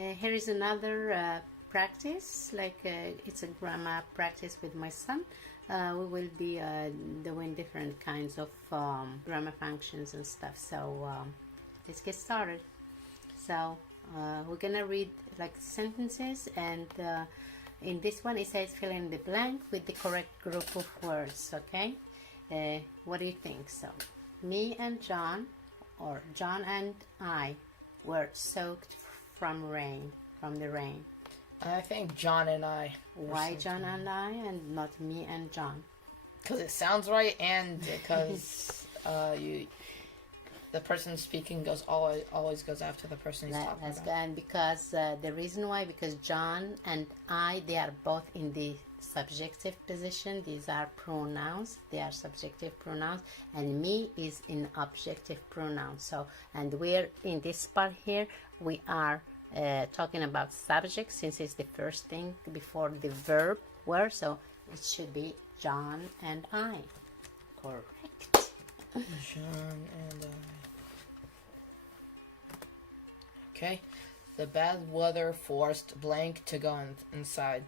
Here is another practice, it's a grammar practice with my son. We will be doing different kinds of grammar functions and stuff. So let's get started. So we're gonna read like sentences, and in this one it says fill in the blank with the correct group of words. Okay, what do you think? So me and John, or John and I, were soaked from the rain. I think John and I. Why John and I and not me and John? Because it sounds right, and because the person speaking always goes after the person he's talking about. And because the reason why, because John and I, they are both in the subjective position. These are pronouns. They are subjective pronouns, and me is in objective pronouns. So, and we're in this part here, we are talking about subject, since it's the first thing before the verb were, so it should be John and I. Correct. John and I. Okay. The bad weather forced blank to go inside.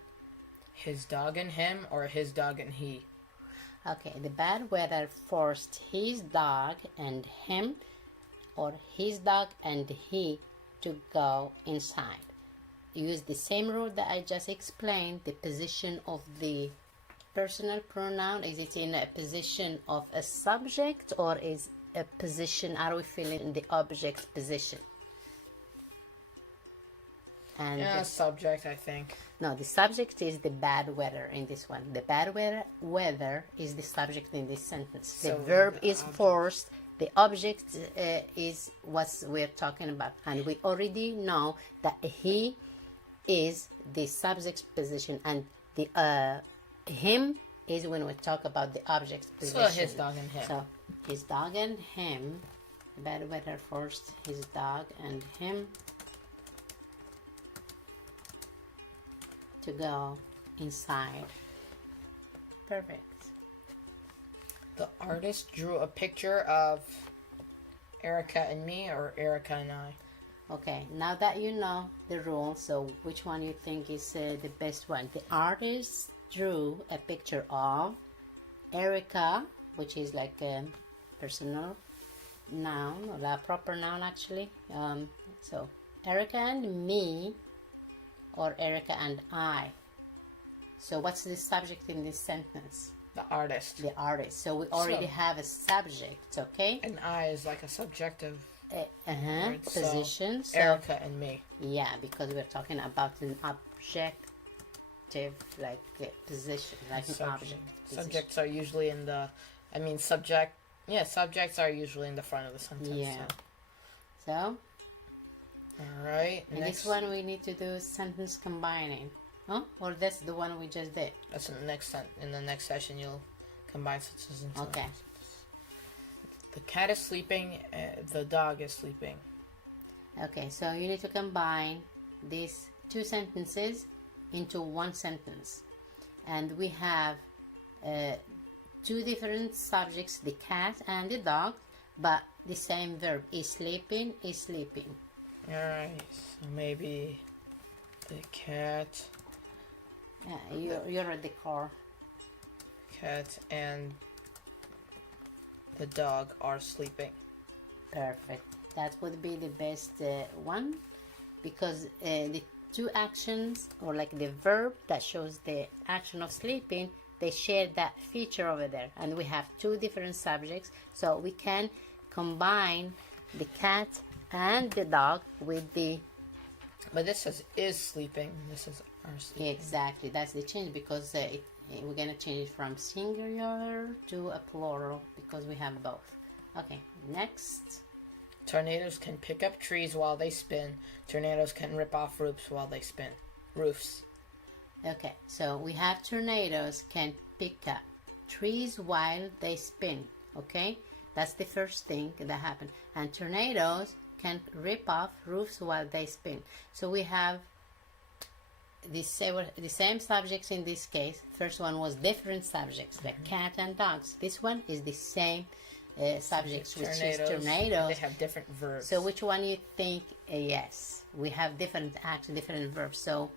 His dog and him, or his dog and he? Okay, the bad weather forced his dog and him, or his dog and he, to go inside. Use the same rule that I just explained. The position of the personal pronoun, is it in a position of a subject, or is a position, are we filling in the object's position? And yeah, subject, I think. No, the subject is the bad weather in this one. The bad weather is the subject in this sentence. The verb is forced. The object is what we're talking about, and we already know that he is the subject's position, and the him is when we talk about the object's position. So his dog and him. So his dog and him. Bad weather forced his dog and him to go inside. Perfect. The artist drew a picture of Erica and me, or Erica and I. Okay, now that you know the rule, so which one you think is the best one? The artist drew a picture of Erica, which is like a personal noun, or a proper noun actually. So Erica and me, or Erica and I. So what's the subject in this sentence? The artist. The artist. So we already have a subject, okay? And I is like a subjective word, position. So Erica and me. Yeah, because we're talking about an objective position, like an object. Subjects are usually in the, subjects are usually in the front of the sentence. Yeah. So alright. And this one we need to do sentence combining. Huh? Or that's the one we just did? That's in the next in the next session. You'll combine sentences. Okay. The cat is sleeping. The dog is sleeping. Okay, so you need to combine these two sentences into one sentence, and we have two different subjects: the cat and the dog, but the same verb. Is sleeping. Is sleeping. All right. So maybe the cat. Yeah, you're at the core. Cat and the dog are sleeping. Perfect. That would be the best one, because the two actions, or like the verb that shows the action of sleeping, they share that feature over there, and we have two different subjects, so we can combine the cat and the dog with the. But this says is sleeping. This is are sleeping. Exactly. That's the change, because we're gonna change it from singular to a plural, because we have both. Okay. Next. Tornadoes can pick up trees while they spin. Tornadoes can rip off roofs while they spin. Roofs. Okay. So we have tornadoes can pick up trees while they spin. Okay. That's the first thing that happened. And tornadoes can rip off roofs while they spin. So we have the same subjects in this case. First one was different subjects, like cat and dogs. This one is the same subjects, which is They tornadoes. have different verbs. So which one you think? Yes, we have different acts, different verbs. So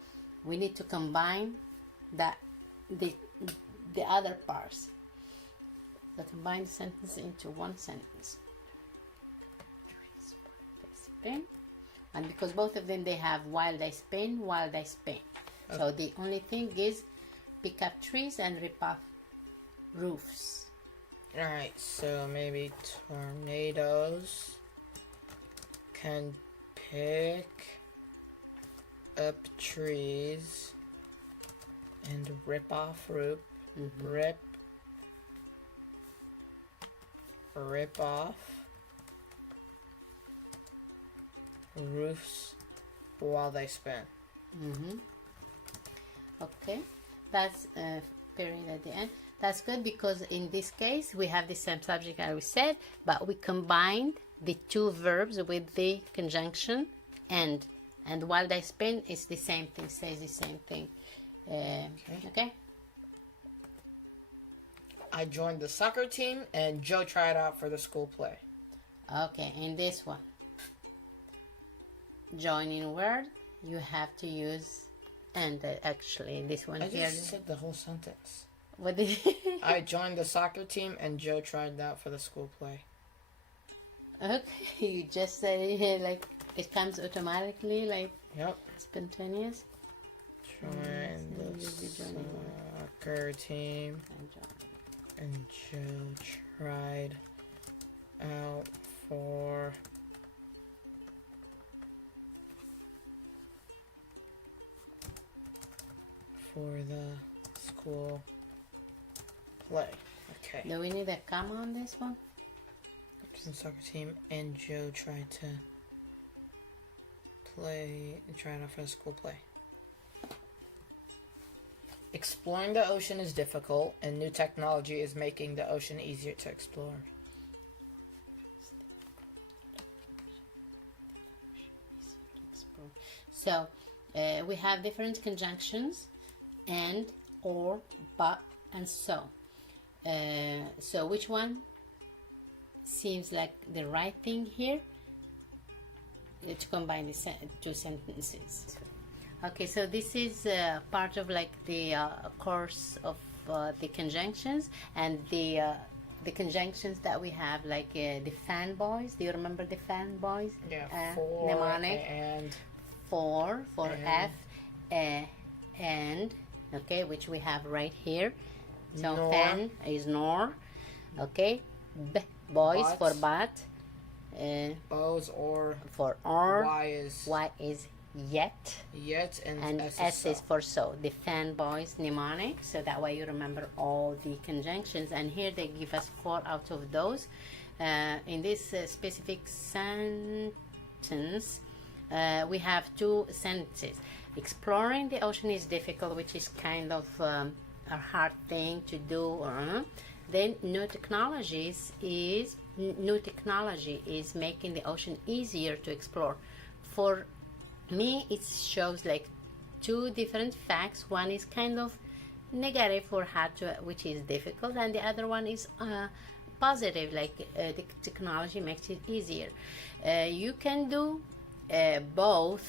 we need to combine the other parts. So combine the sentence into one sentence. Spin. And because both of them, they have while they spin, while they spin. Okay. So the only thing is pick up trees and rip off roofs. Alright, so maybe tornadoes can pick up trees and rip off roof. Rip off roofs while they spin. Okay, that's period at the end. That's good because in this case we have the same subject as we said, but we combined the two verbs with the conjunction and while they spin, it's the same thing, says the same thing. Okay. I joined the soccer team and Joe tried out for the school play. Okay, in this one, joining word, you have to use and actually this one I here. just said the whole sentence. What did I joined the soccer team and Joe tried out for the school play. Okay, you just say like it comes automatically, like Yep. spontaneous. Joined the soccer team and Joe tried out for the school play. Okay. Do we need a comma on this one? The soccer team and Joe tried to try out for the school play. Exploring the ocean is difficult, and new technology is making the ocean easier to explore. So we have different conjunctions, and, or, but, and so. So which one seems like the right thing here to combine the two sentences? Okay, so this is part of like the course of the conjunctions and the conjunctions that we have, like the FANBOYS. Do you remember the FANBOYS? Yeah, for mnemonic. and For and. F, and, okay, which we have right here. So Nor. fan is nor, okay. Boys But. for but. O's or For Y is yet, and S is for so. The FANBOYS mnemonic, so that way you remember all the conjunctions. And here they give us 4 out of those. In this specific sentence, we have 2 sentences. Exploring the ocean is difficult, which is kind of a hard thing to do. Then new technology is making the ocean easier to explore. For me, it shows like 2 different facts. One is kind of negative for hard to, which is difficult, and the other one is positive, like the technology makes it easier. You can do both.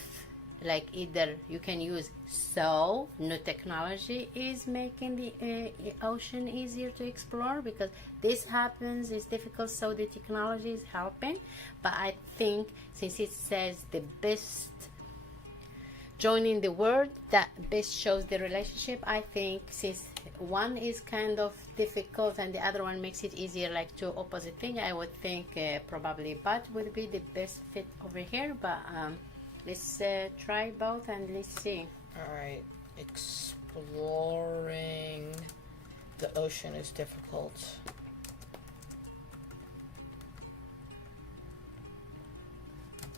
Like either you can use so new technology is making the ocean easier to explore because this happens, it's difficult, so the technology is helping. But I think since it says the best joining the word that best shows the relationship, I think since one is kind of difficult and the other one makes it easier, like 2 opposite things, I would think probably but would be the best fit over here. But let's try both and let's see. Alright, exploring the ocean is difficult.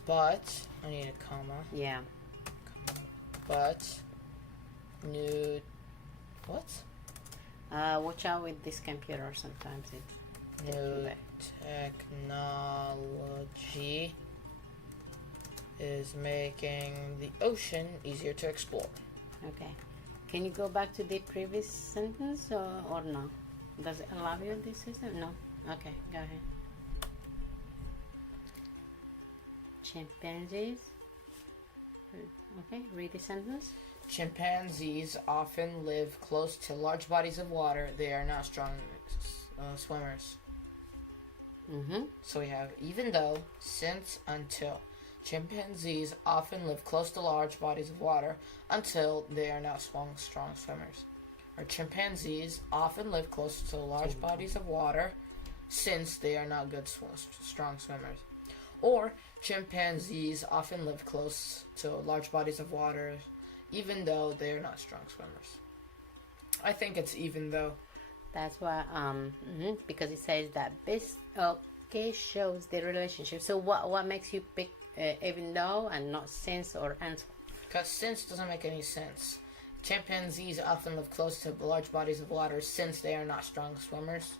But, I need a comma. Yeah. But, new, what? Watch out with this computer, sometimes it's New technology is making the ocean easier to explore. okay. Can you go back to the previous sentence or no? Does it allow you this system? No. Okay, go ahead. chimpanzees. Okay, read the sentence. Chimpanzees often live close to large bodies of water. They are not strong swimmers. So we have even though, since, until. Chimpanzees often live close to large bodies of water until they are not strong swimmers. Or chimpanzees often live close to large bodies of water since they are not good strong swimmers. Or chimpanzees often live close to large bodies of water even though they are not strong swimmers. I think it's even though. That's why because it says that this shows the relationship. So what makes you pick even though and not since or until? Because since doesn't make any sense. Chimpanzees often live close to large bodies of water since they are not strong swimmers.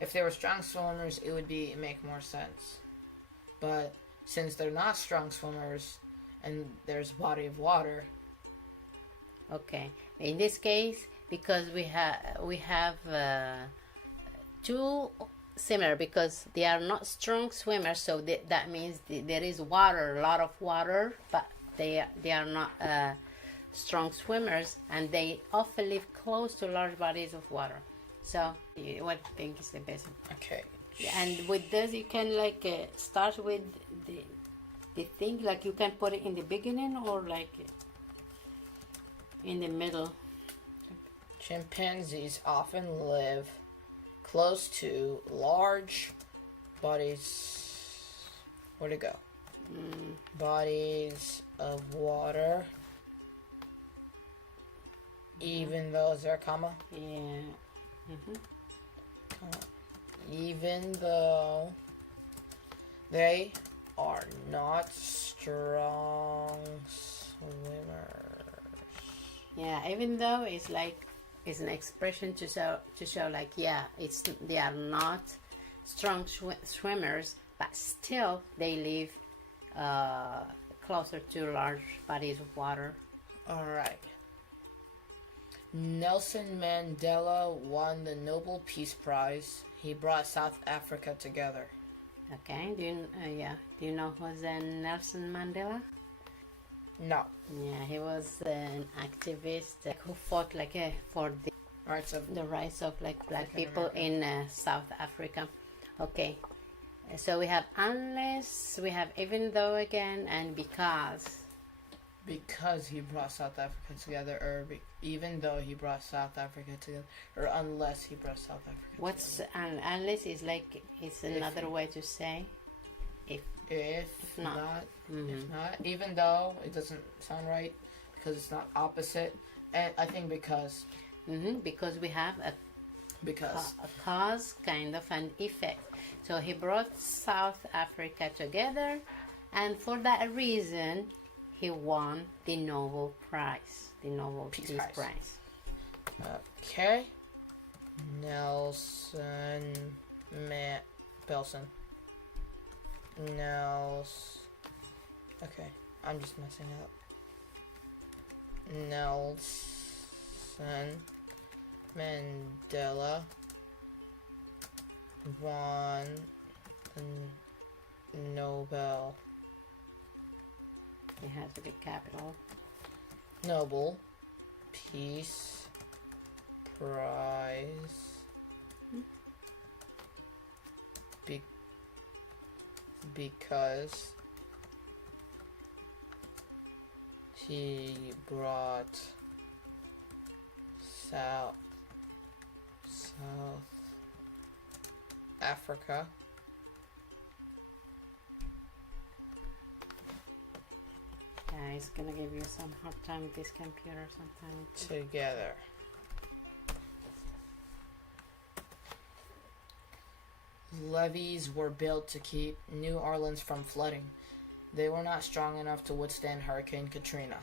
If they were strong swimmers, it would make more sense. But since they're not strong swimmers and there's a body of water. Okay. In this case, because we have two similar, because they are not strong swimmers, so that means there is water, a lot of water, but they are not strong swimmers, and they often live close to large bodies of water. So what do you think is the best? Okay. And with this, you can start with the thing, like you can put it in the beginning or like in the middle. Chimpanzees often live close to large bodies. Where'd it go? Bodies of water. Even though, is there a comma? Yeah. Even though they are not strong swimmers. Yeah, even though it's an expression to show like, yeah, they are not strong swimmers, but still they live closer to large bodies of water. All right. Nelson Mandela won the Nobel Peace Prize. He brought South Africa together. Okay. Do you know who's Nelson Mandela? No. Yeah, he was an activist who fought for the rights of black people in South Africa. Okay. So we have unless, we have even though again, and because. Because he brought South Africa together, or even though he brought South Africa together, or unless he brought South Africa together. Unless is it's another way to say if not. If not, even though it doesn't sound right because it's not opposite. And I think because we have a cause kind of an effect. So he brought South Africa together, and for that reason he won the Nobel Prize, the Nobel Peace Prize. Okay. Belson. Okay, I'm just messing up. Nelson Mandela won the Nobel. It has to be capital. Nobel Peace Prize. Because he brought South Africa it's gonna give you some hard time with this computer sometimes. Together. Levees were built to keep New Orleans from flooding. They were not strong enough to withstand Hurricane Katrina.